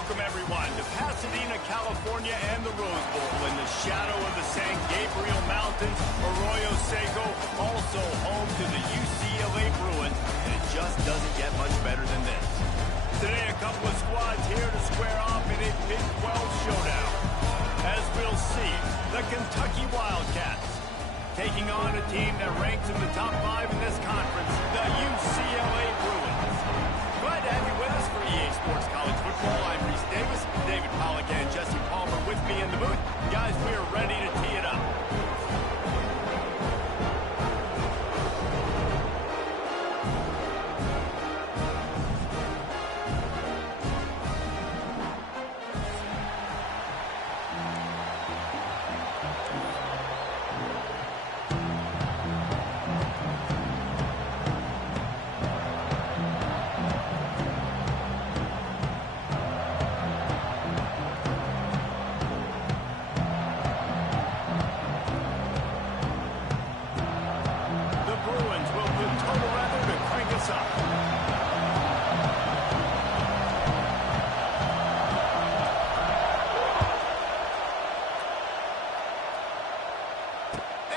Welcome, everyone, to Pasadena, California, and the Rose Bowl in the shadow of the San Gabriel Mountains, Arroyo Seco, also home to the UCLA Bruins, and it just doesn't get much better than this. Today, a couple of squads here to square off in a Big 12 showdown. As we'll see, the Kentucky Wildcats taking on a team that ranks in the top 5 in this conference, the UCLA Bruins. Glad to have you with us for EA Sports College Football. I'm Reese Davis, David Pollack, and Jesse Palmer with me in the booth. Guys, we are ready to tee it up.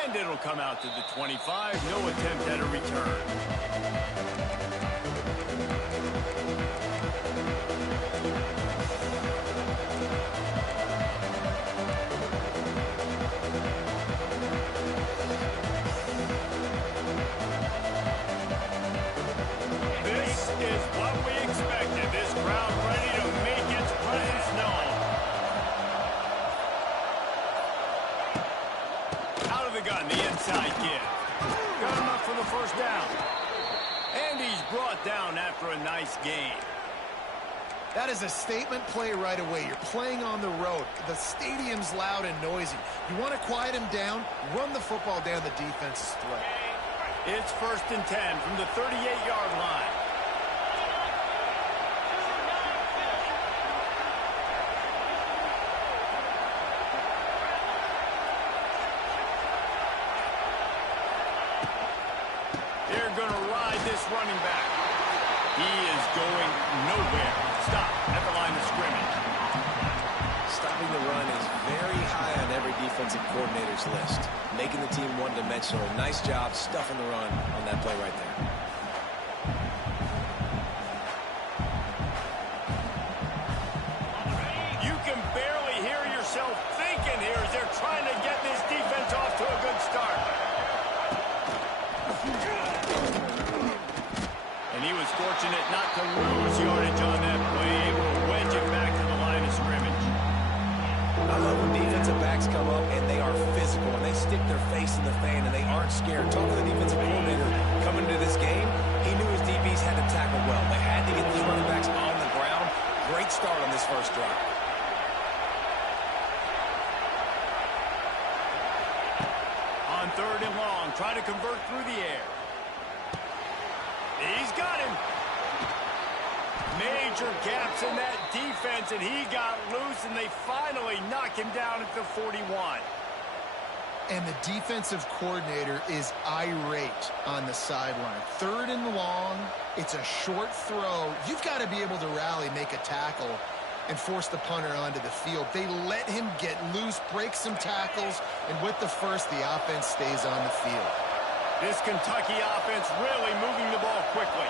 And it'll come out to the 25. No attempt at a return. This is what we expected. This crowd ready to make its presence known. Out of the gun, the inside give. Got enough for the first down. And he's brought down after a nice gain. That is a statement play right away. You're playing on the road. The stadium's loud and noisy. You want to quiet him down, run the football down the defense's throat. It's 1st and 10 from the 38-yard line. They're going to ride this running back. He is going nowhere. Stop at the line of scrimmage. Stopping the run is very high on every defensive coordinator's list. Making the team one-dimensional. Nice job stuffing the run on that play right there. You can barely hear yourself thinking here as they're trying to get this defense off to a good start. And he was fortunate not to lose yardage on that play, able to wedge it back to the line of scrimmage. I love when defensive backs come up and they are physical and they stick their face in the fan and they aren't scared. Talking to the defensive coordinator coming into this game, he knew his DBs had to tackle well. They had to get these running backs on the ground. Great start on this first drive. On 3rd and long, try to convert through the air. He's got him. Major gaps in that defense, and he got loose, and they finally knock him down at the 41. And the defensive coordinator is irate on the sideline. 3rd and long, it's a short throw. You've got to be able to rally, make a tackle, and force the punter onto the field. They let him get loose, break some tackles, and with the first, the offense stays on the field. This Kentucky offense really moving the ball quickly.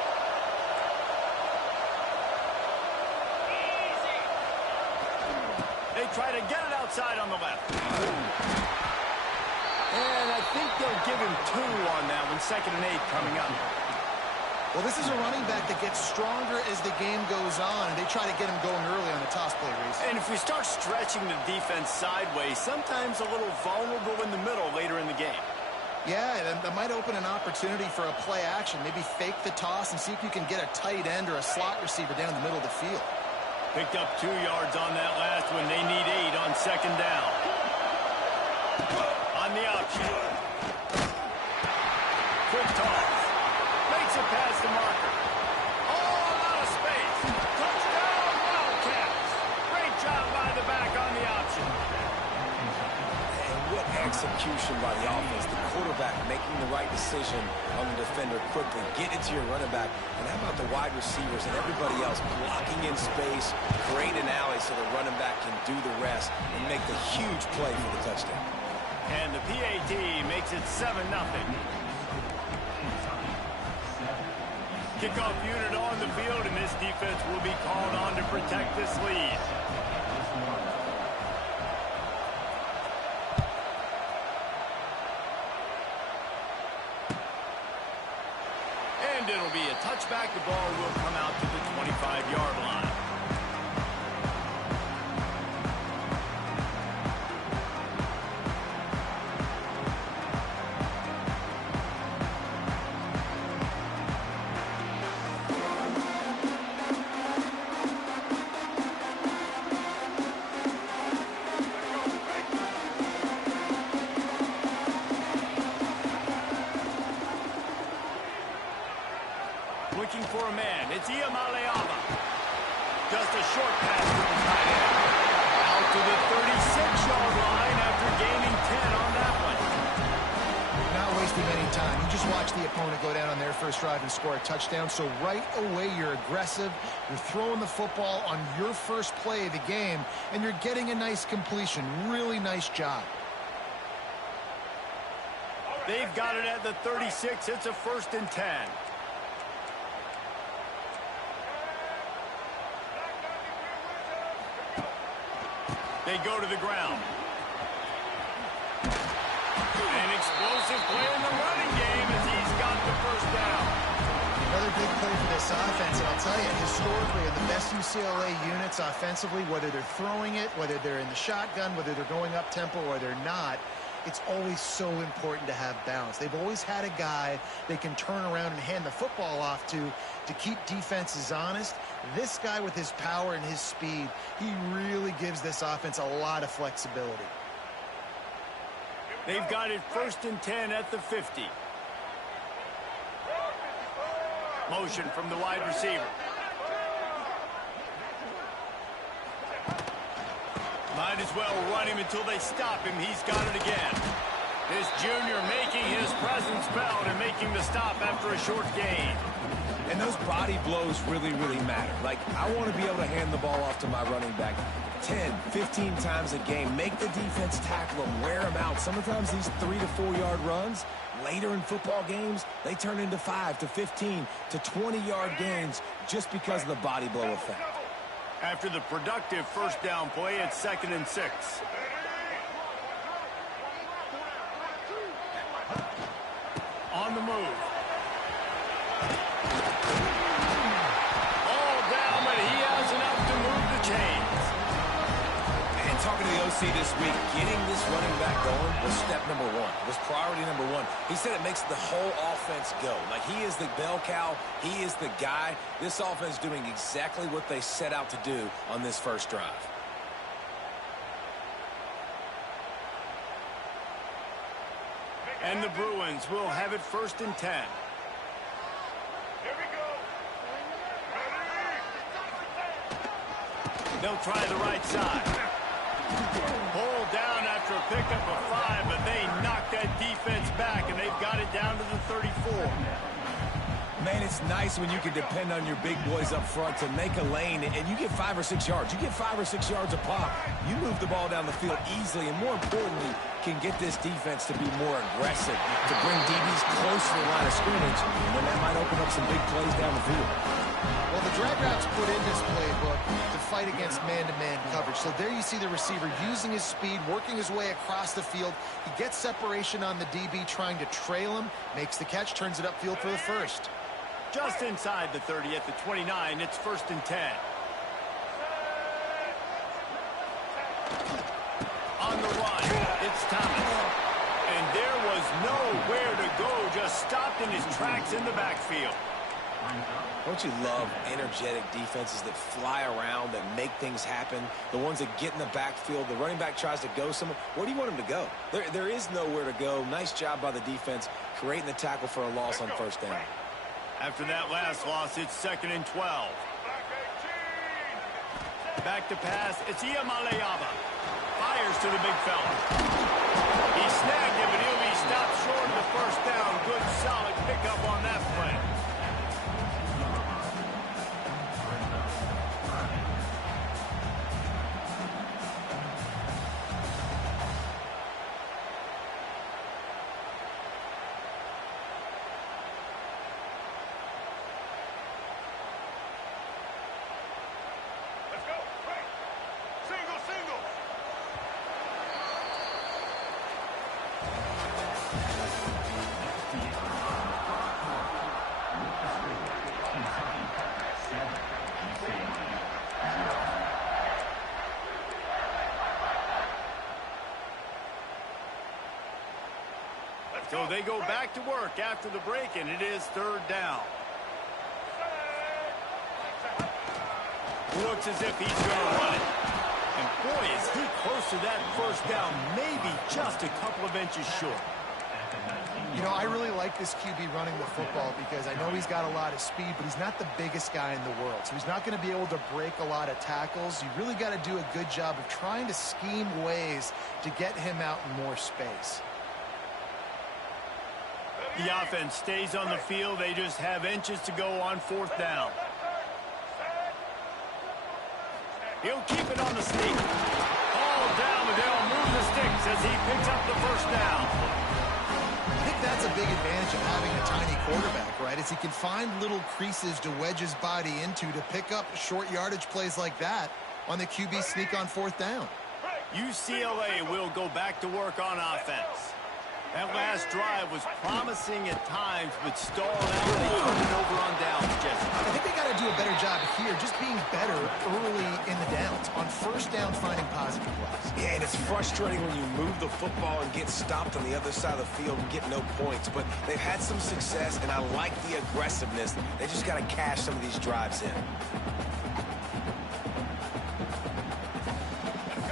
They try to get it outside on the left. And I think they'll give him 2 on that one. 2nd and 8 coming up. Well, this is a running back that gets stronger as the game goes on, and they try to get him going early on the toss play, Reese. And if we start stretching the defense sideways, sometimes a little vulnerable in the middle later in the game. Yeah, that might open an opportunity for a play action. Maybe fake the toss and see if you can get a tight end or a slot receiver down the middle of the field. Picked up 2 yards on that last one. They need 8 on 2nd down. On the option. Quick toss. Makes it past the marker. All out of space. Touchdown, Wildcats. Great job by the back on the option. And what execution by the offense. The quarterback making the right decision on the defender quickly. Get it to your running back. And how about the wide receivers and everybody else blocking in space, create an alley so the running back can do the rest and make the huge play for the touchdown. And the PAT makes it 7-0. Kickoff unit on the field, and this defense will be called on to protect this lead. And it'll be a touchback. The ball will come out to the 25-yard line. Looking for a man. It's Iamaleava. Just a short pass to the tight end. Out to the 36-yard line after gaining 10 on that one. Not wasting any time. You just watch the opponent go down on their first drive and score a touchdown. So right away, you're aggressive. You're throwing the football on your first play of the game, and you're getting a nice completion. Really nice job. They've got it at the 36. It's a 1st and 10. They go to the ground. An explosive play in the running game as he's got the 1st down. Another big play for this offense, and I'll tell you, historically, the best UCLA units offensively, whether they're throwing it, whether they're in the shotgun, whether they're going up-tempo or they're not, it's always so important to have balance. They've always had a guy they can turn around and hand the football off to keep defenses honest. This guy with his power and his speed, he really gives this offense a lot of flexibility. They've got it 1st and 10 at the 50. Motion from the wide receiver. Might as well run him until they stop him. He's got it again. This junior making his presence felt and making the stop after a short gain. And those body blows really, really matter. Like, I want to be able to hand the ball off to my running back 10, 15 times a game. Make the defense tackle them, wear them out. Sometimes these 3 to 4 yard runs, later in football games, they turn into 5 to 15 to 20-yard gains just because of the body blow effect. After the productive 1st down play, it's 2nd and 6. On the move. All down, but he has enough to move the chains. And talking to the OC this week, getting this running back going was step number 1. It was priority number 1. He said it makes the whole offense go. Like, he is the bell cow. He is the guy. This offense doing exactly what they set out to do on this first drive. And the Bruins will have it 1st and 10. They'll try the right side. Pulled down after a pickup of 5, but they knocked that defense back, and they've got it down to the 34. Man, it's nice when you can depend on your big boys up front to make a lane, and you get 5 or 6 yards. You get 5 or 6 yards a pop. You move the ball down the field easily, and more importantly, can get this defense to be more aggressive, to bring DBs close to the line of scrimmage, and then that might open up some big plays down the field. Well, the drag routes put in this playbook to fight against man-to-man coverage. So there you see the receiver using his speed, working his way across the field. He gets separation on the DB, trying to trail him, makes the catch, turns it upfield for the 1st. Just inside the 30 at the 29, it's 1st and 10. On the run, it's Thomas. And there was nowhere to go, just stopped in his tracks in the backfield. Don't you love energetic defenses that fly around, that make things happen? The ones that get in the backfield, the running back tries to go somewhere. Where do you want him to go? There is nowhere to go. Nice job by the defense, creating the tackle for a loss on 1st down. After that last loss, it's 2nd and 12. Back to pass, it's Iamaleava. Fires to the big fella. He He snagged it, but he'll be stopped short of the first down. Good, solid pickup on that play. So they go back to work after the break, and it is third down. Looks as if he's going to run it. And boy, is he close to that first down, maybe just a couple of inches short. You know, I really like this QB running the football because I know he's got a lot of speed, but he's not the biggest guy in the world. So he's not going to be able to break a lot of tackles. You really got to do a good job of trying to scheme ways to get him out in more space. The offense stays on the field. They just have inches to go on fourth down. He'll keep it on the sneak. All down, but they'll move the sticks as he picks up the first down. I think that's a big advantage of having a tiny quarterback, right? Is he can find little creases to wedge his body into to pick up short yardage plays like that on the QB sneak on fourth down. UCLA will go back to work on offense. That last drive was promising at times, but stalled out. They turned it over on downs, Jesse. I think they got to do a better job here, just being better early in the downs. On first down, finding positive plays. Yeah, and it's frustrating when you move the football and get stopped on the other side of the field and get no points. But they've had some success, and I like the aggressiveness. They just got to cash some of these drives in.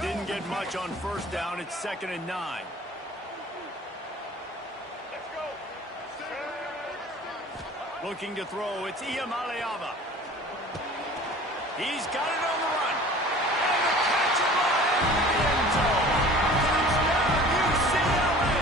Didn't get much on first down. It's 2nd and 9. Looking to throw, it's Iamaleava. He's got it on the run. And the catch and run into the end zone. Touchdown, UCLA.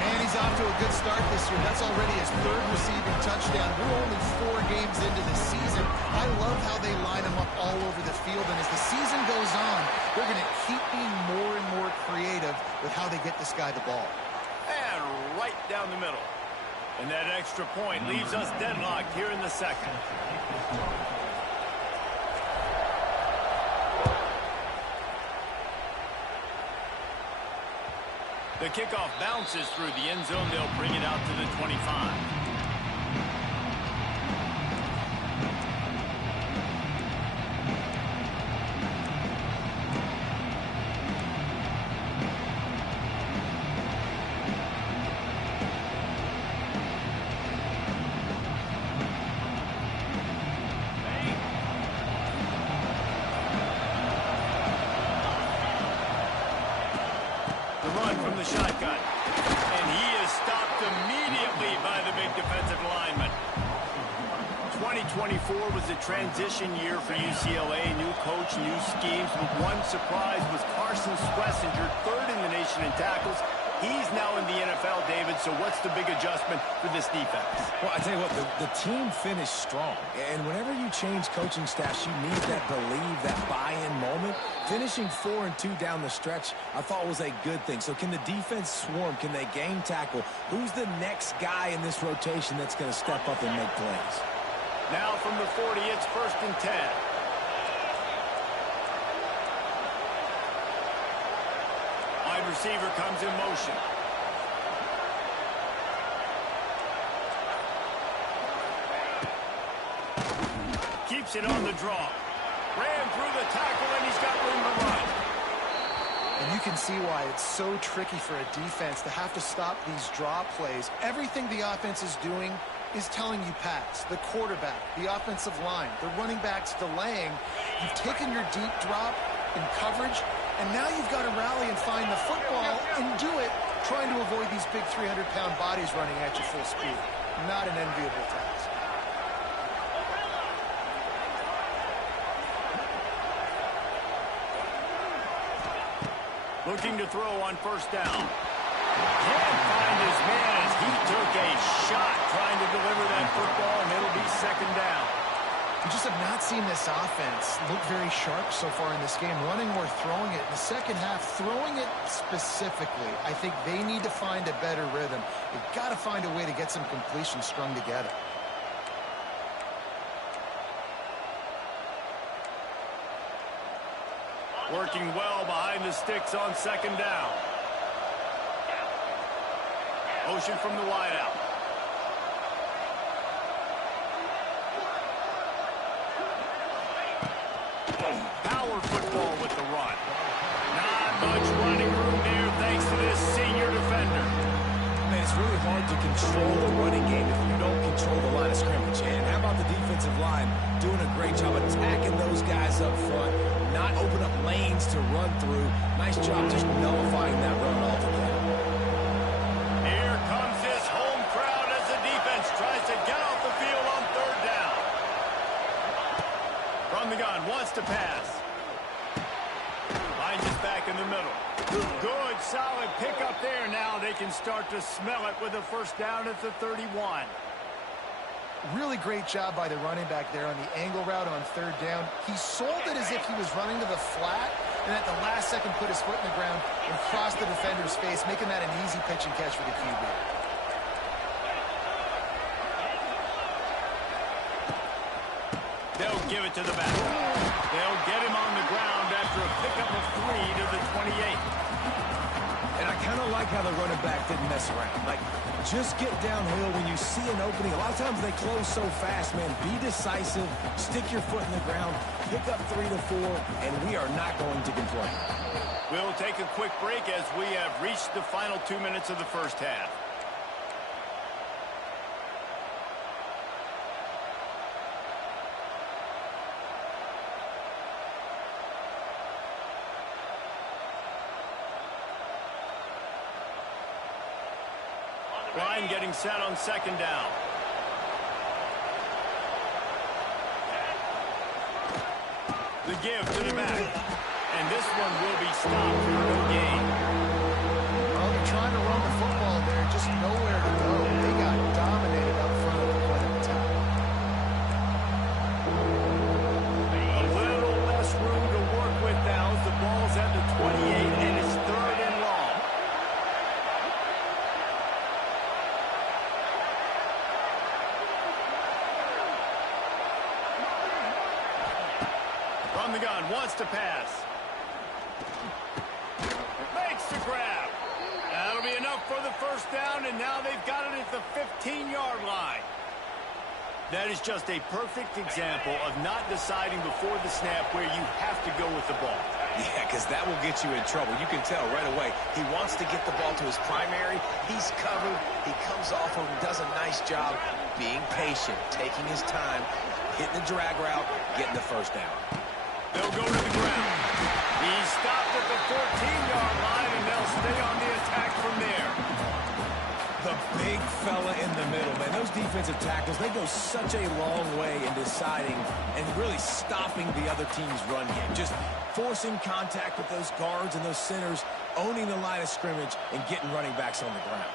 Man, he's off to a good start this year. That's already his third receiving touchdown. We're only 4 games into the season. I love how they line him up all over the field. And as the season goes on, they're going to keep being more and more creative with how they get this guy the ball. And right down the middle. And that extra point leaves us deadlocked here in the second. The kickoff bounces through the end zone. They'll bring it out to the 25. From the shotgun. And he is stopped immediately by the big defensive lineman. 2024 was a transition year for UCLA. New coach, new schemes. But one surprise was Carson Schlesinger, 3rd in the nation in tackles. He's now in the NFL, David, so what's the big adjustment for this defense? Well, I tell you what, the team finished strong. And whenever you change coaching staffs, you need that believe, that buy-in moment. Finishing 4-2 down the stretch, I thought was a good thing. So can the defense swarm? Can they game tackle? Who's the next guy in this rotation that's going to step up and make plays? Now from the 40, it's 1st and 10. Wide receiver comes in motion. Keeps it on the draw. Ran through the tackle, and he's got room to run. And you can see why it's so tricky for a defense to have to stop these draw plays. Everything the offense is doing is telling you pass. The quarterback, the offensive line, the running backs delaying. You've taken your deep drop in coverage, and now you've got to rally and find the football and do it trying to avoid these big 300-pound bodies running at you full speed. Not an enviable task. Looking to throw on first down. Can't find his man as he took a shot trying to deliver that football, and it'll be second down. We just have not seen this offense look very sharp so far in this game, running or throwing it. In the second half, throwing it specifically, I think they need to find a better rhythm. They've got to find a way to get some completions strung together. Working well behind the sticks on second down. Motion from the wideout. Power football with the run. Not much running room there thanks to this senior defender. Man, it's really hard to control the running game if you don't control the line of scrimmage. And how about the defensive line doing a great job attacking those guys up front, not open up lanes to run through. Nice job just nullifying that run altogether. Here comes this home crowd as the defense tries to get off the field on third down. From the gun, wants to pass. Finds his back in the middle. Good, solid pickup there. Now they can start to smell it with a first down at the 31. Really great job by the running back there on the angle route on third down. He sold it as if he was running to the flat, and at the last second put his foot in the ground and crossed the defender's face, making that an easy pitch and catch for the QB. They'll give it to the back. They'll get him on the ground after a pickup of 3 to the 28. And I kind of like how the running back didn't mess around. Like, just get downhill when you see an opening. A lot of times they close so fast, man. Be decisive, stick your foot in the ground, pick up 3 to 4, and we are not going to complain. We'll take a quick break as we have reached the final 2 minutes of the first half. Line getting set on second down. The give to the back. And this one will be stopped for no gain. Well, they're trying to run the football there, just nowhere to go. They got dominated up front at the point of attack. A little less room to work with now as the ball's at the 28 and it's third and long. From the gun, wants to pass. Makes the grab. That'll be enough for the first down, and now they've got it at the 15-yard line. That is just a perfect example of not deciding before the snap where you have to go with the ball. Yeah, because that will get you in trouble. You can tell right away. He wants to get the ball to his primary. He's covered. He comes off of him, does a nice job being patient, taking his time, hitting the drag route, getting the first down. They'll go to the ground. He's stopped at the 14-yard line, and they'll stay on the attack from there. The big fella in the middle, man. Those defensive tackles, they go such a long way in deciding and really stopping the other team's run game. Just forcing contact with those guards and those centers, owning the line of scrimmage, and getting running backs on the ground.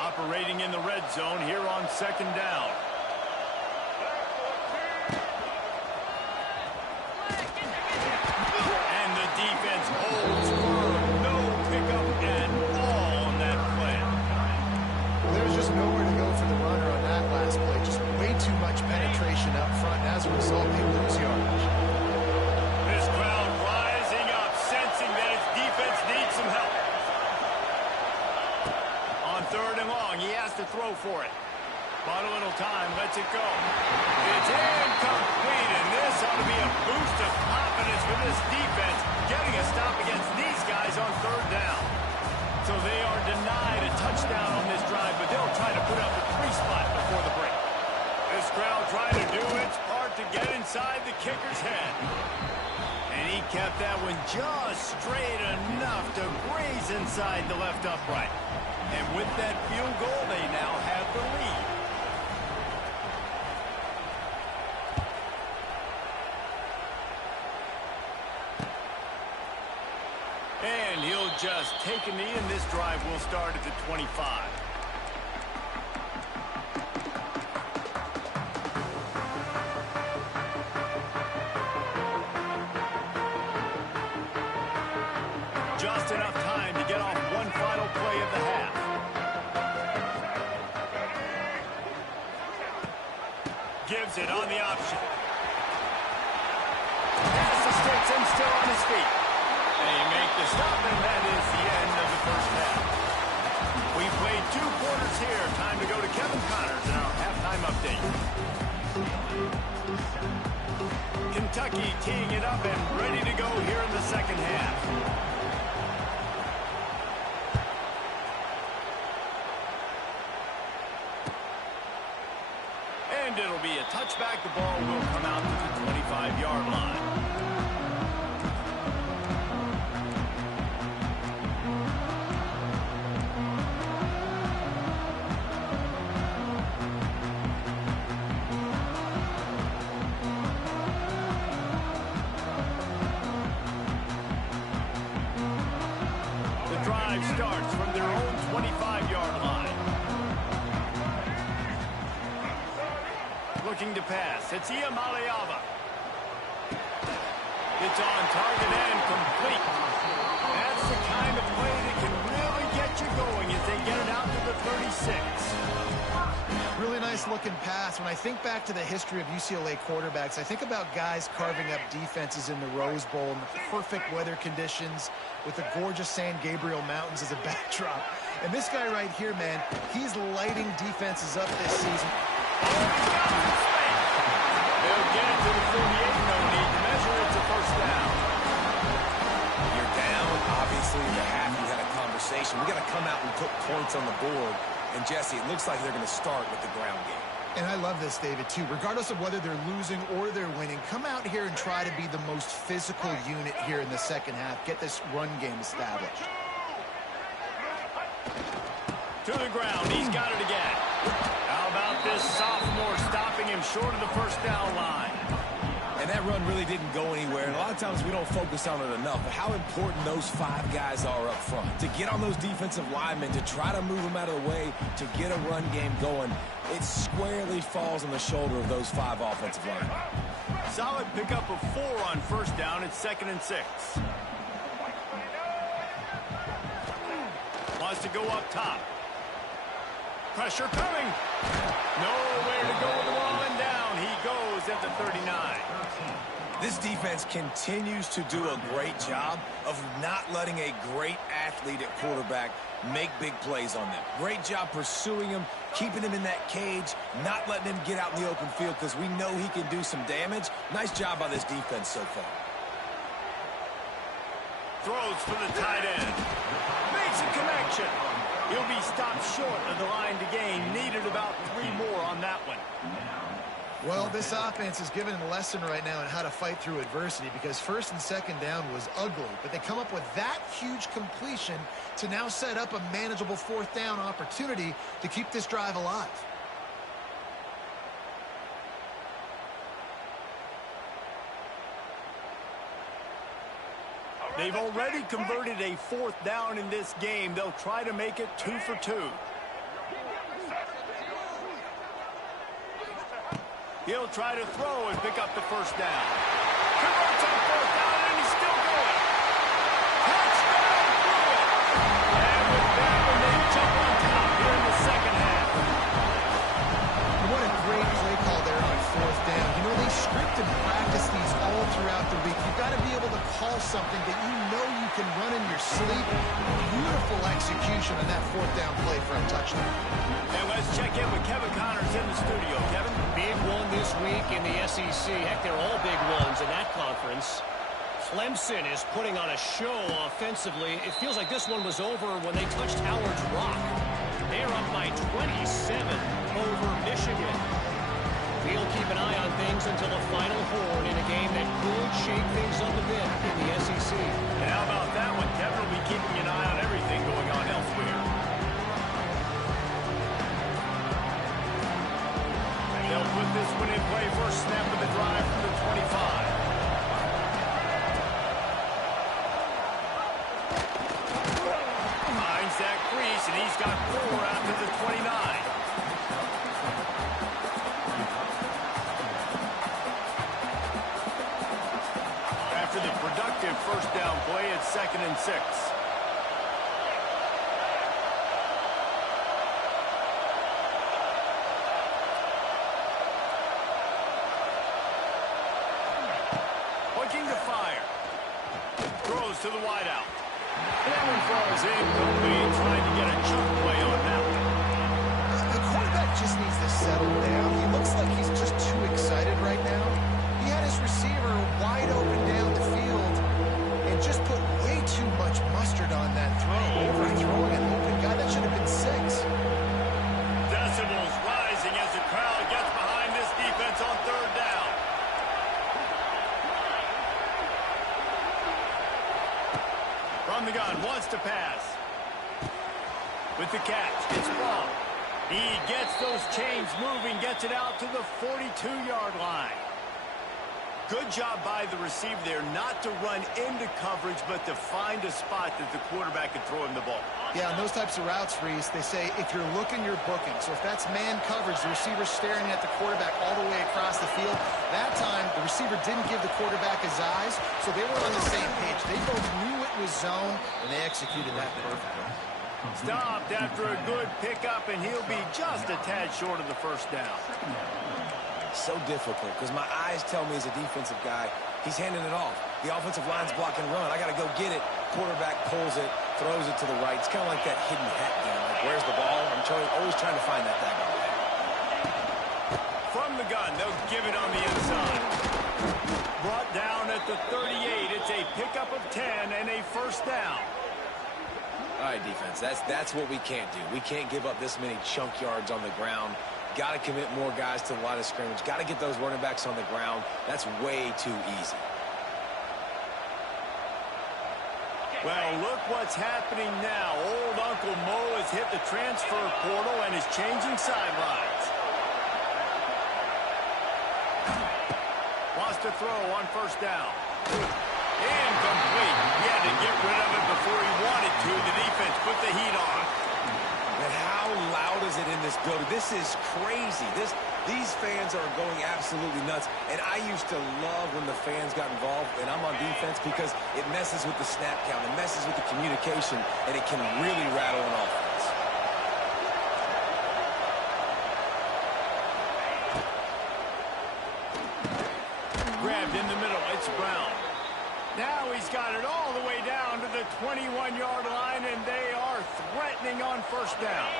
Operating in the red zone here on second down. And the defense holds firm. No pickup at all on that play. Well, there's just nowhere to go for the runner on that last play. Just way too much penetration up front, and as a result, they lose yardage. This crowd rising up, sensing that its defense needs some help. On third and long, he has to throw for it. Bought a little time, lets it go. It's incomplete, and this ought to be a boost of confidence for this defense, getting a stop against these guys on third down. So they are denied a touchdown on this drive, but they'll try to put up a 3 spot before the break. This crowd trying to do its part to get inside the kicker's head. And he kept that one just straight enough to graze inside the left upright. And with that field goal, they now have the lead. just take a knee, and this drive will start at the 25. Just enough time to get off one final play of the half. Gives it on the option. Has the sticks and still on his feet. They make the stop, and that is the end of the first half. We've played 2 quarters here. Time to go to Kevin Connors in our halftime update. Kentucky teeing it up and ready to go here in the second half. And it'll be a touchback. The ball will come out to the 25-yard line. The drive starts from their own 25-yard line. Looking to pass. It's Iamaleava. It's on target and complete. That's the kind of play that can really get you going as they get it out to the 36. Really nice looking pass. When I think back to the history of UCLA quarterbacks, I think about guys carving up defenses in the Rose Bowl in the perfect weather conditions with the gorgeous San Gabriel Mountains as a backdrop. And this guy right here, man, he's lighting defenses up this season. They'll get it to the 48. No need to measure. It's a first down. You're down. Obviously, in the half, you had a conversation. We got to come out and put points on the board. And, Jesse, it looks like they're going to start with the ground game. And I love this, David, too. Regardless of whether they're losing or they're winning, come out here and try to be the most physical unit here in the second half. Get this run game established. To the ground. He's got it again. How about this sophomore stopping him short of the first down line? And that run really didn't go anywhere. And a lot of times we don't focus on it enough. But how important those 5 guys are up front. To get on those defensive linemen, to try to move them out of the way, to get a run game going, it squarely falls on the shoulder of those 5 offensive linemen. Solid pickup of 4 on first down. It's 2nd and 6. Wants to go up top. Pressure coming. Nowhere to go with the ball, and down he goes at the 39. This defense continues to do a great job of not letting a great athlete at quarterback make big plays on them. Great job pursuing him, keeping him in that cage, not letting him get out in the open field because we know he can do some damage. Nice job by this defense so far. Throws for the tight end. Makes a connection. He'll be stopped short of the line to gain. Needed about 3 more on that one. Well, this offense is giving a lesson right now on how to fight through adversity because 1st and 2nd down was ugly, but they come up with that huge completion to now set up a manageable 4th down opportunity to keep this drive alive. They've already converted a 4th down in this game. They'll try to make it 2 for 2. He'll try to throw and pick up the first down. Converts on 4th down, and he's still going. Touchdown, Bruin! And with that one, they jump on top here in the second half. What a great play call there on 4th down. You know, they script and practice these all throughout the week. You've got to be able to call something that you know you can run in your sleep. Beautiful execution on that 4th down play for a touchdown. And let's check in with Kevin Connors in the studio. Kevin? Big one this week in the SEC. Heck, they're all big ones in that conference. Clemson is putting on a show offensively. It feels like this one was over when they touched Howard's Rock. They're up by 27 over Michigan. We'll keep an eye on things until the final horn in a game that could shake things up a bit in the SEC. And how about that one? Kevin will be keeping an eye on everything going on elsewhere. They'll put this one in play. First snap of the drive from the 25. increase, and he's got 4 after the 29. After the productive first down play, it's 2nd and 6. Looking to fire. Throws to the wideout. That one falls incomplete, trying to get a chunk play on that one. The quarterback just needs to settle down. He looks like he's just too excited right now. He had his receiver wide open down the field and just put way too much mustard on that throw. Overthrowing an open guy. That should have been 6. Decibels rising as the crowd gets behind this defense on 3rd down. From the gun, wants to pass. With the catch, it's Long. He gets those chains moving, gets it out to the 42-yard line. Good job by the receiver there not to run into coverage, but to find a spot that the quarterback can throw him the ball. Yeah, on those types of routes, Reese, they say if you're looking, you're booking. So if that's man coverage, the receiver's staring at the quarterback all the way across the field. That time, the receiver didn't give the quarterback his eyes, so they were on the same page. They both knew it was zone, and they executed that perfectly. Stopped after a good pickup, and he'll be just a tad short of the first down. So difficult because my eyes tell me as a defensive guy, he's handing it off. The offensive line's blocking run. I got to go get it. Quarterback pulls it, throws it to the right. It's kind of like that hidden hat game. Like, where's the ball? I'm always trying to find that daggone hat. From the gun, they'll give it on the inside. Brought down at the 38. It's a pickup of 10 and a first down. All right, defense, that's what we can't do. We can't give up this many chunk yards on the ground. Got to commit more guys to the line of scrimmage. Got to get those running backs on the ground. That's way too easy. Well, look what's happening now. Old Uncle Mo has hit the transfer portal and is changing sidelines. Wants to throw on first down. Incomplete. He had to get rid of it before he wanted to. The defense put the heat on. And how loud is it in this building? This is crazy. These fans are going absolutely nuts. And I used to love when the fans got involved, and I'm on defense because it messes with the snap count. It messes with the communication, and it can really rattle an offense. Grabbed in the middle. It's Brown. Now he's got it all the way down to the 21-yard line, and they are threatening on first down.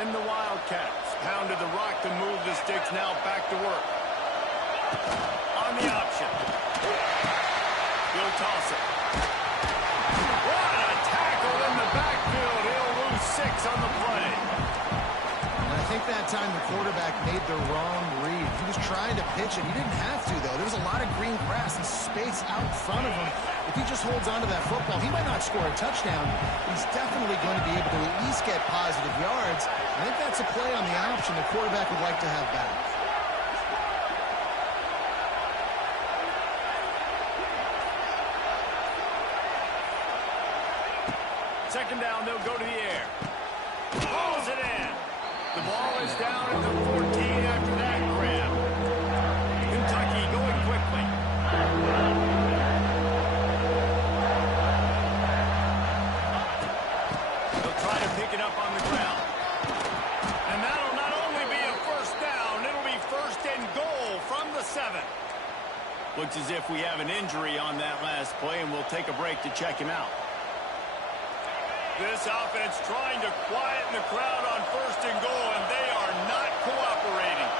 And the Wildcats pounded the rock to move the sticks, now back to work. On the option. He'll toss it. What a tackle in the backfield. He'll lose 6 on the play. And I think that time the quarterback made the wrong read. He was trying to pitch it. He didn't have to, though. There was a lot of green grass and space out in front of him. If he just holds on to that football, he might not score a touchdown. He's definitely going to be able to at least get positive yards. I think that's a play on the option the quarterback would like to have back. Second down, they'll go to the air. Throws it in. The ball is down at the 14 after that grab. Kentucky going quickly. They'll try to pick it up on the ground. And that'll not only be a first down, it'll be 1st and goal from the 7. Looks as if we have an injury on that last play, and we'll take a break to check him out. This offense trying to quieten the crowd on 1st and goal, and they are not cooperating.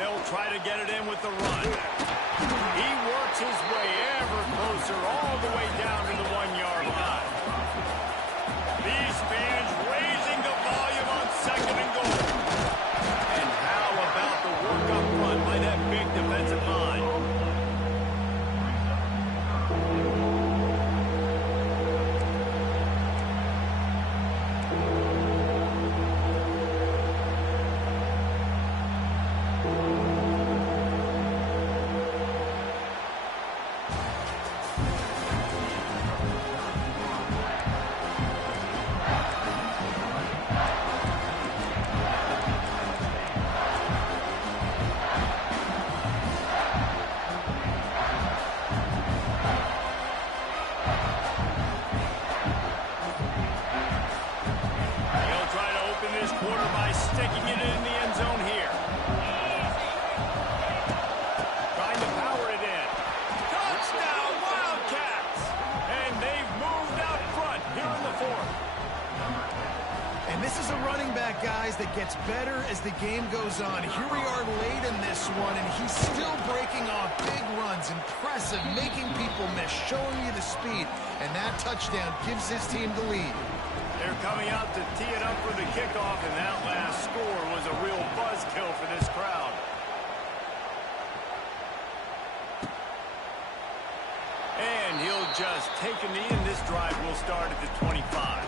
They'll try to get it in with the run. He works his way ever closer, all the way down to the 1-yard line. These fans raising the volume on 2nd and goal. And how about the work up front by that big defensive line? quarter by sticking it in the end zone here. Trying to power it in. Touchdown, Wildcats! And they've moved out front here in the fourth. And this is a running back, guys, that gets better as the game goes on. Here we are late in this one, and he's still breaking off big runs. Impressive, making people miss, showing you the speed. And that touchdown gives his team the lead. They're coming out to tee it up for the kickoff, and that last score was a real buzzkill for this crowd. And he'll just take a knee, and this drive will start at the 25.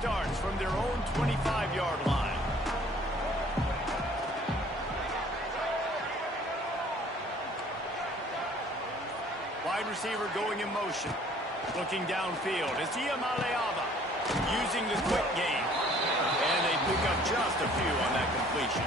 Starts from their own 25-yard line. Wide receiver going in motion. Looking downfield. It's Iamaleava using the quick game. And they pick up just a few on that completion.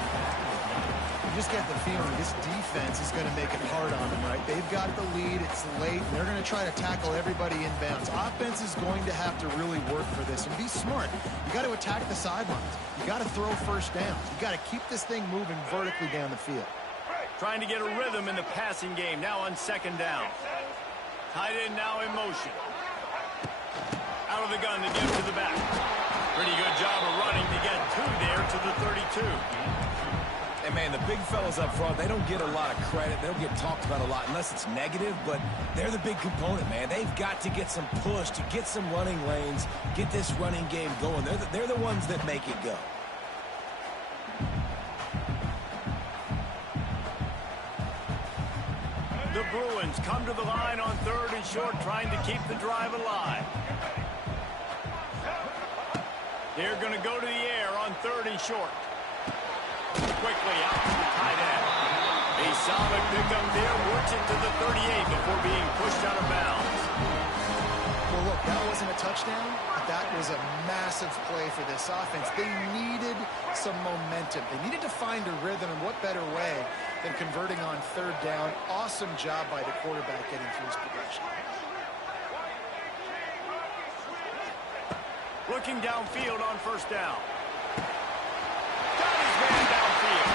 You just get the feeling this defense is going to make it hard on them, right? They've got the lead. It's late. And they're going to try to tackle everybody inbounds. Offense is going to have to really work for this and be smart. You got to attack the sidelines. You got to throw first downs. You got to keep this thing moving vertically down the field. Trying to get a rhythm in the passing game now on second down. Tight end now in motion. Out of the gun to give to the back. Pretty good job of running to get there to the 32. And, man, the big fellas up front, they don't get a lot of credit. They don't get talked about a lot unless it's negative, but they're the big component, man. They've got to get some push, to get some running lanes, get this running game going. They're the ones that make it go. The Bruins come to the line on third and short, trying to keep the drive alive. They're going to go to the air on third and short. Quickly out to the tight end. A solid pickup there, works it to the 38 before being pushed out of bounds. Well, look, that wasn't a touchdown, but that was a massive play for this offense. They needed some momentum. They needed to find a rhythm, and what better way than converting on third down. Awesome job by the quarterback getting through his progression. Looking downfield on first down. Got his man downfield.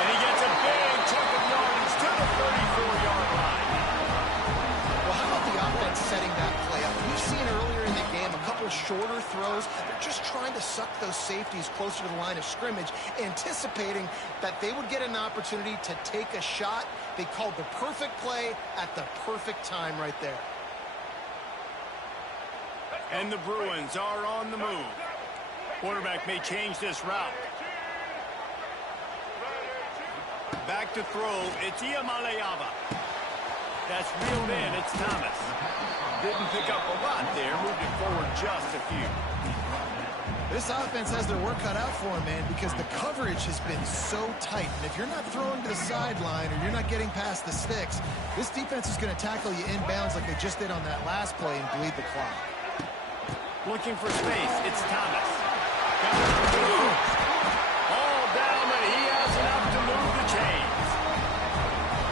And he gets a big chunk of yardage to the 34-yard line. Well, how about the offense setting that play up? We've seen earlier in the game a couple shorter throws. They're just trying to suck those safeties closer to the line of scrimmage, anticipating that they would get an opportunity to take a shot. They called the perfect play at the perfect time right there. And the Bruins are on the move. Quarterback may change this route. Back to throw. It's Iamaleava. That's reeled in. It's Thomas. Didn't pick up a lot there. Moved it forward just a few. This offense has their work cut out for them, man, because the coverage has been so tight. And if you're not throwing to the sideline or you're not getting past the sticks, this defense is going to tackle you inbounds like they just did on that last play and bleed the clock. Looking for space. It's Thomas. All down, and he has enough to move the chains.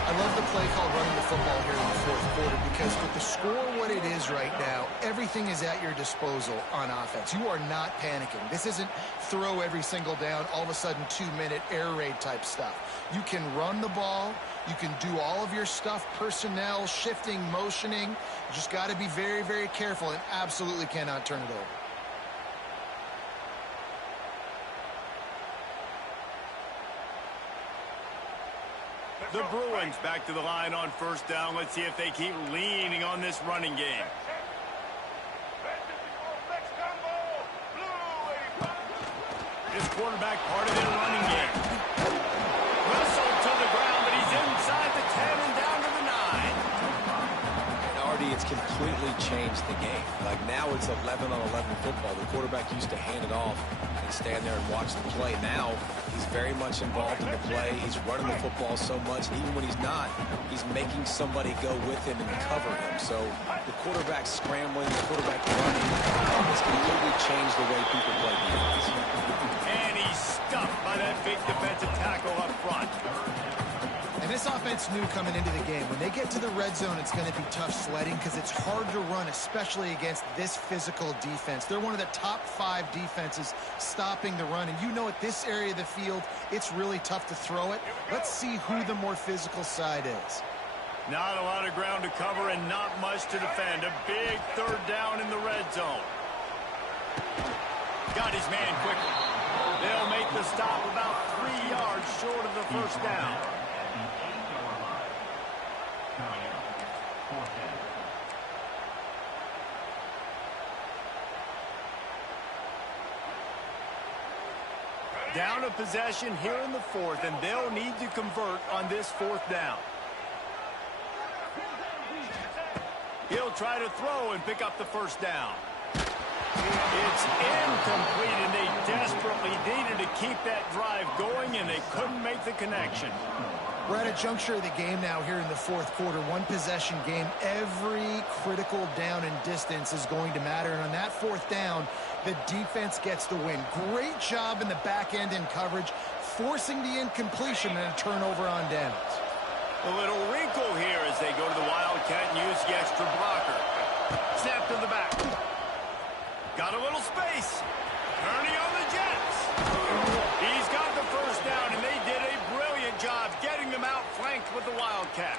I love the play called running the football here in the fourth quarter because with the score what it is right now, everything is at your disposal on offense. You are not panicking. This isn't throw every single down, all of a sudden 2-minute air raid type stuff. You can run the ball. You can do all of your stuff, personnel, shifting, motioning. You just got to be very, very careful and absolutely cannot turn it over. The Bruins back to the line on first down. Let's see if they keep leaning on this running game. This quarterback part of their running game. Whistle to the ground, but he's inside the 10 and down to the 9. And Artie, it's completely changed the game. Like now it's 11-on-11 football. The quarterback used to hand it off and stand there and watch the play. Now he's very much involved in the play. He's running the football so much, and even when he's not, he's making somebody go with him and cover him. So the quarterback scrambling, the quarterback running has completely changed the way people play defense. And he picked up by that big defensive tackle up front. And this offense knew coming into the game, when they get to the red zone, it's going to be tough sledding because it's hard to run, especially against this physical defense. They're one of the top 5 defenses stopping the run. And you know at this area of the field, it's really tough to throw it. Let's see who the more physical side is. Not a lot of ground to cover and not much to defend. A big third down in the red zone. Got his man quickly. They'll make the stop about 3 yards short of the first down. Down a possession here in the 4th, and they'll need to convert on this 4th down. He'll try to throw and pick up the first down. It's incomplete, and they desperately needed to keep that drive going, and they couldn't make the connection. We're at a juncture of the game now here in the 4th quarter. One possession game. Every critical down and distance is going to matter. And on that 4th down, the defense gets the win. Great job in the back end in coverage, forcing the incompletion and a turnover on downs. A little wrinkle here as they go to the Wildcat and use the extra blocker. Snap to the back. Got a little space. Ernie on the Jets. He's got the first down, and they did a brilliant job getting them out flanked with the Wildcat.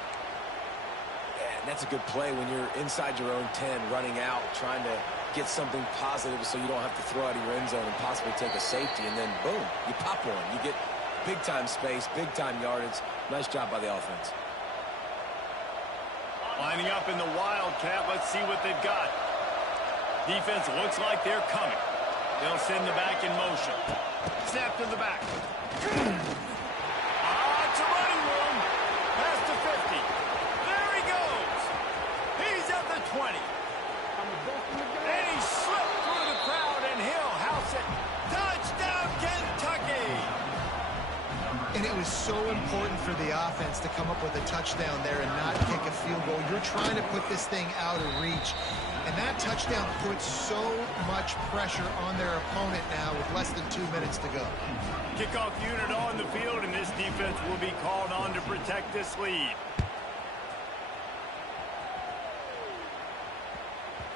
Yeah, that's a good play when you're inside your own 10, running out, trying to get something positive so you don't have to throw out of your end zone and possibly take a safety, and then boom, you pop one. You get big-time space, big-time yardage. Nice job by the offense. Lining up in the Wildcat, let's see what they've got. Defense looks like they're coming. They'll send the back in motion. Snap to the back. It's a running room. Past the 50. There he goes. He's at the 20. And he slipped through the crowd, and he'll house it. Touchdown, Kentucky. And it was so important for the offense to come up with a touchdown there and not kick a field goal. You're trying to put this thing out of reach. And that touchdown puts so much pressure on their opponent now with less than 2 minutes to go. Kickoff unit on the field, and this defense will be called on to protect this lead.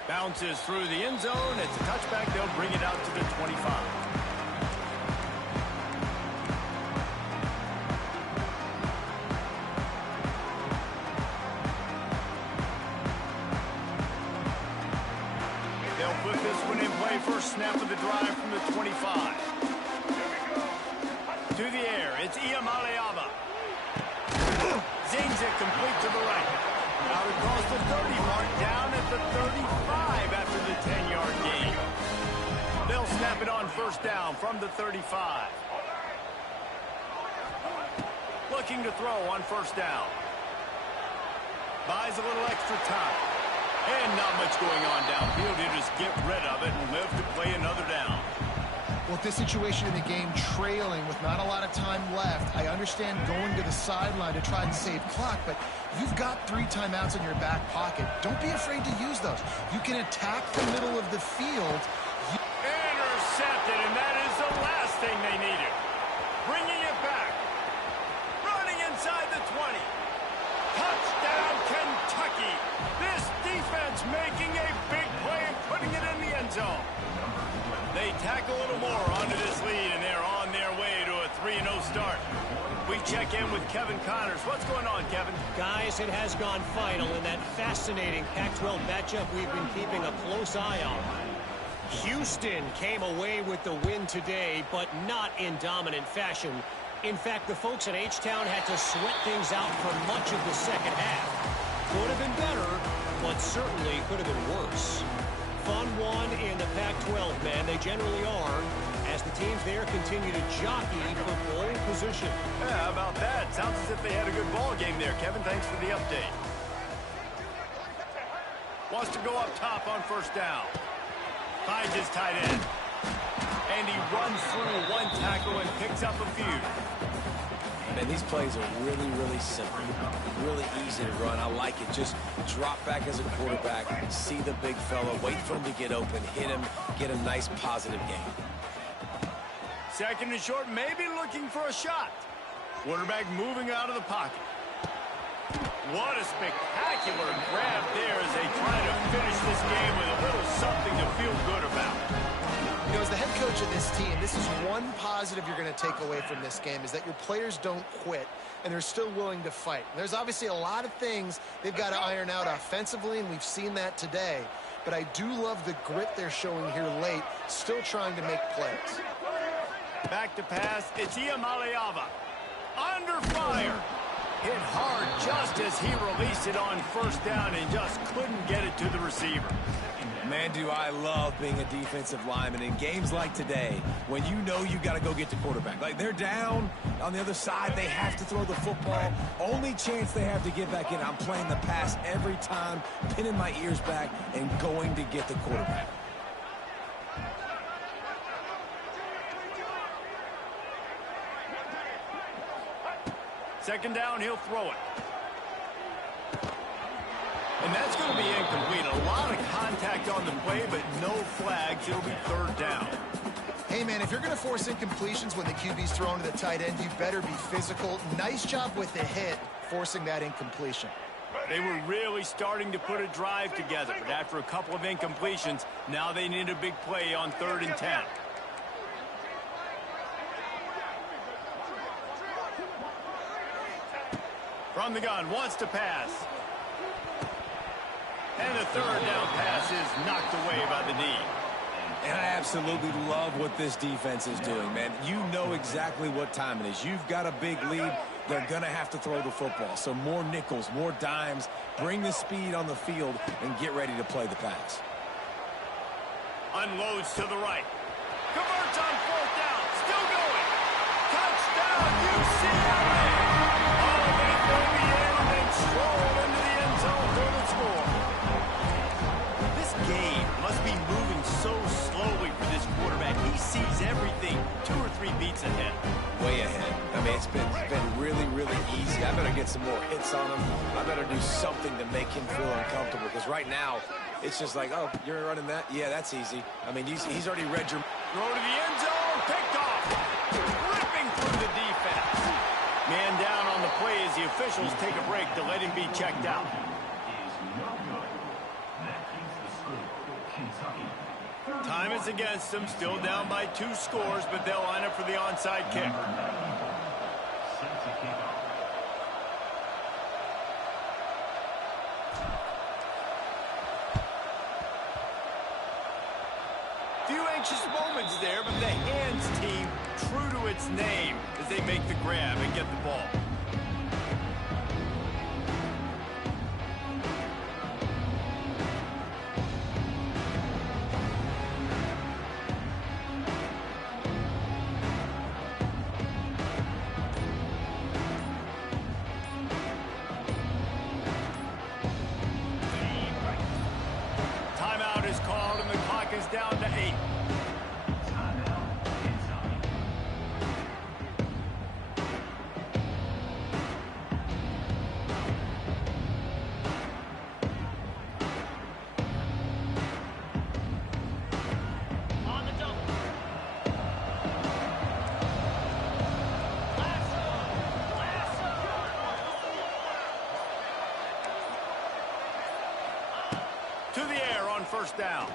Bounces through the end zone. It's a touchback. They'll bring it out to the 25. They'll put this one in play. First snap of the drive from the 25. To the air, it's Iamaleava. Zings it complete to the right. Out across the 30 mark, down at the 35 after the 10-yard gain. They'll snap it on first down from the 35. Looking to throw on first down. Buys a little extra time. And not much going on downfield. You just get rid of it and live to play another down. Well, this situation in the game, trailing with not a lot of time left, I understand going to the sideline to try and save clock, but you've got 3 timeouts in your back pocket. Don't be afraid to use those. You can attack the middle of the field. Intercepted, and that is the last thing they needed. Bringing it back. Running inside the 20. Touchdown, Kentucky. This defense making a big play and putting it in the end zone. They tack a little more onto this lead, and they're on their way to a 3-0 start. We check in with Kevin Connors. What's going on, Kevin? Guys, it has gone final in that fascinating Pac-12 matchup we've been keeping a close eye on. Houston came away with the win today, but not in dominant fashion. In fact, the folks at H-Town had to sweat things out for much of the second half. Could have been better, but certainly could have been worse. Fun one in the Pac-12, man. They generally are, as the teams there continue to jockey for pole position. Yeah, how about that? Sounds as if they had a good ball game there, Kevin. Thanks for the update. Wants to go up top on first down. Finds his tight end. And he runs through one tackle and picks up a few. Man, these plays are really, really simple. Really easy to run. I like it. Just drop back as a quarterback, see the big fella, wait for him to get open, hit him, get a nice positive gain. Second and short, maybe looking for a shot. Quarterback moving out of the pocket. What a spectacular grab there as they try to finish this game with a little something to feel good about. You know, as the head coach of this team, this is one positive you're going to take away from this game, is that your players don't quit and they're still willing to fight. There's obviously a lot of things they've got to iron out offensively, and we've seen that today. But I do love the grit they're showing here late, still trying to make plays. Back to pass, it's Iamaleava. Under fire. Hit hard just as he released it on first down and just couldn't get it to the receiver. Man, do I love being a defensive lineman in games like today when you know you got to go get the quarterback. Like, they're down on the other side. They have to throw the football. Only chance they have to get back in. I'm playing the pass every time, pinning my ears back and going to get the quarterback. Second down, he'll throw it. And that's going to be incomplete. A lot of contact on the play, but no flags. It'll be third down. Hey, man, if you're going to force incompletions when the QB's thrown to the tight end, you better be physical. Nice job with the hit, forcing that incompletion. They were really starting to put a drive together, but after a couple of incompletions, now they need a big play on 3rd and 10. From the gun, wants to pass. And the 3rd down pass is knocked away by the knee. And I absolutely love what this defense is doing, man. You know exactly what time it is. You've got a big lead. They're going to have to throw the football. So more nickels, more dimes. Bring the speed on the field and get ready to play the pass. Unloads to the right. Converts on 4th down. Still going. Touchdown, UCLA. Oh, they throw the end and stroll into the end zone for the score. This game must be moving so slowly for this quarterback. He sees everything 2 or 3 beats ahead. Way ahead. I mean, it's been really, really easy. I better get some more hits on him. I better do something to make him feel uncomfortable, because right now it's just like, oh, you're running that? Yeah, that's easy. I mean, he's already read your... Throw to the end zone. Picked off. Ripping through the defense. Man down on the play as the officials take a break to let him be checked out. Time is against them. Still down by 2 scores, but they'll line up for the onside kick. Few anxious moments there, but the hands team true to its name as they make the grab and get the ball. Timeout is called and the clock is down to 8. To the air on first down.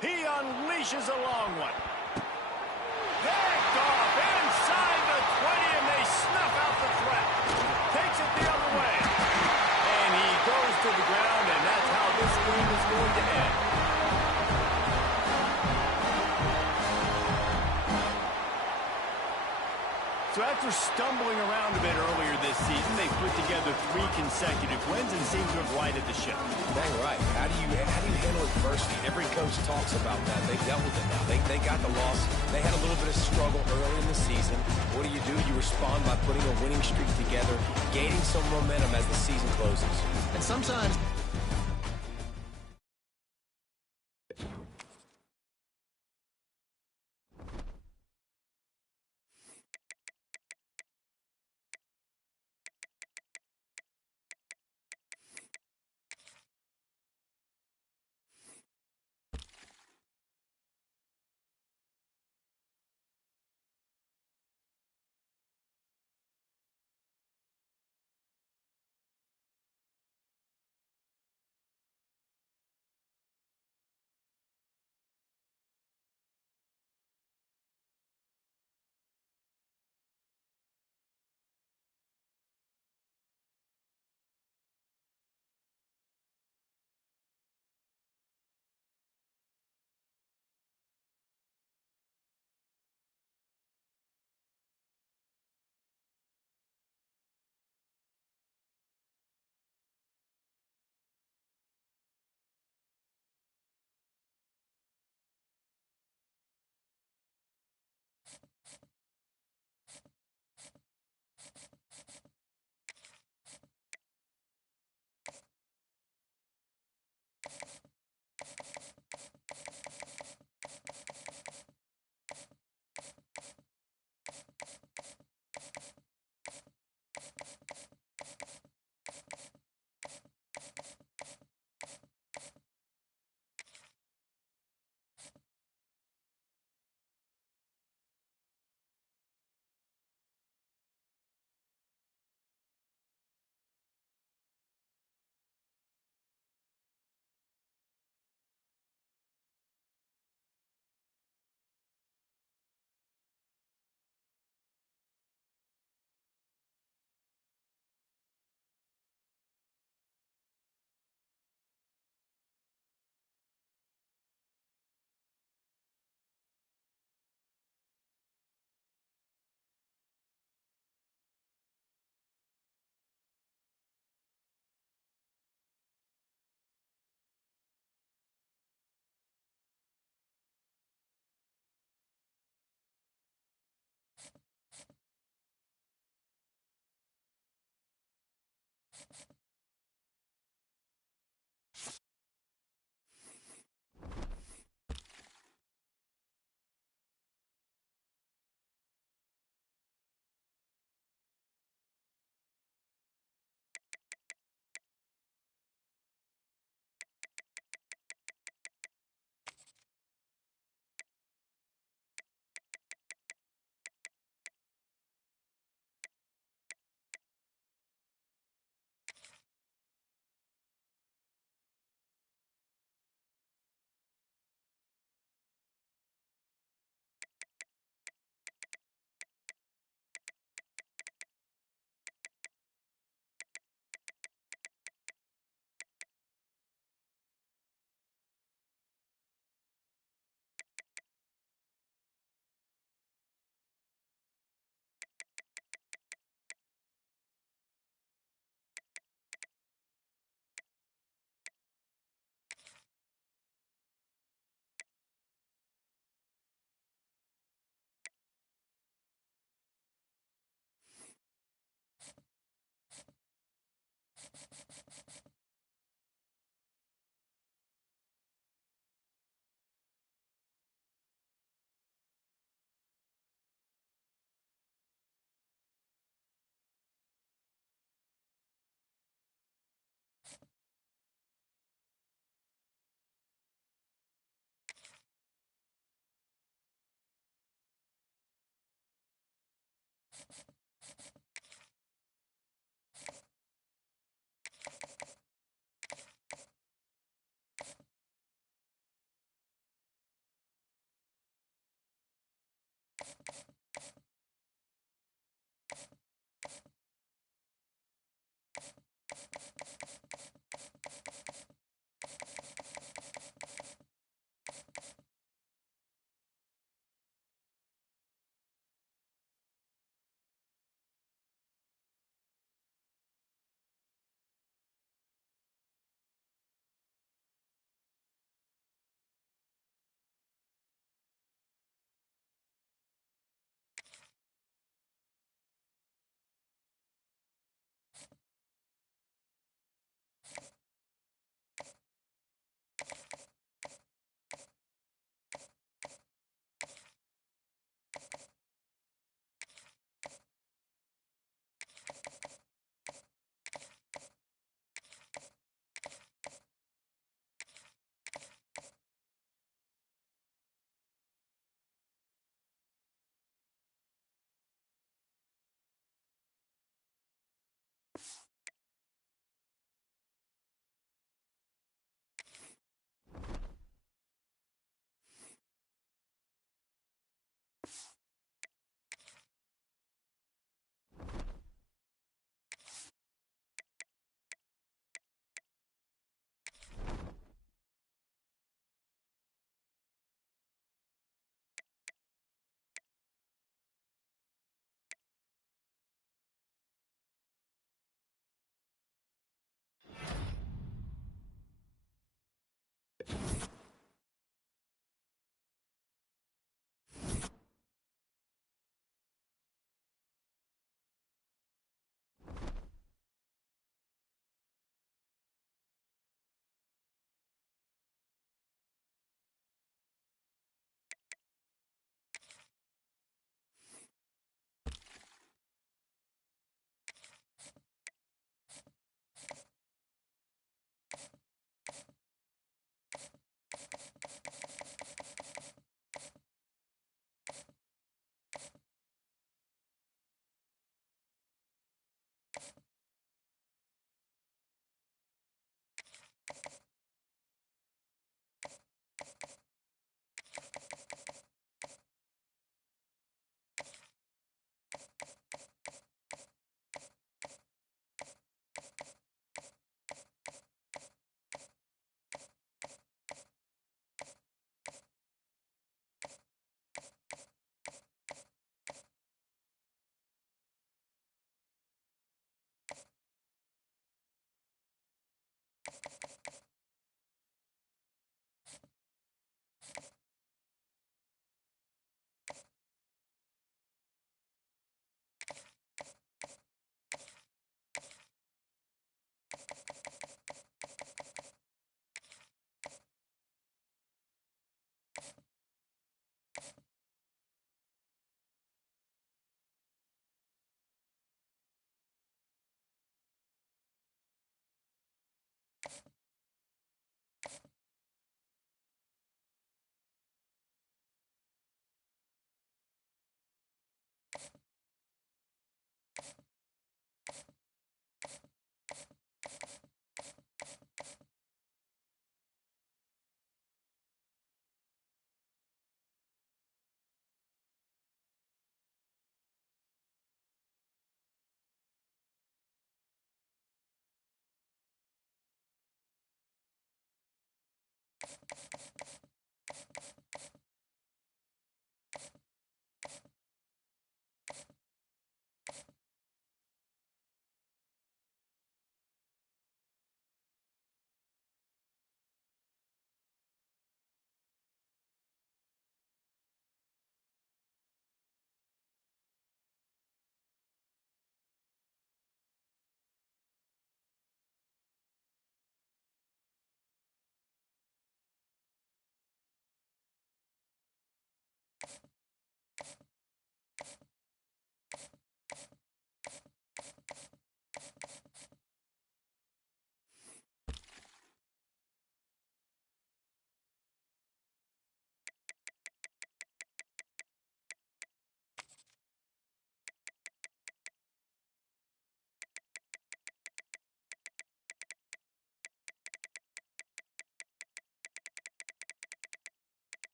He unleashes a long one. Picked off inside the 20, and they snuff out the threat. Takes it the other way. And he goes to the ground, and that's how this game is going to end. So after stumbling around a bit earlier this season, they put together 3 consecutive wins and seem to have righted the ship. Dang right. How do you handle adversity? Every coach talks about that. They dealt with it now. They got the loss. They had a little bit of struggle early in the season. What do? You respond by putting a winning streak together, gaining some momentum as the season closes. And sometimes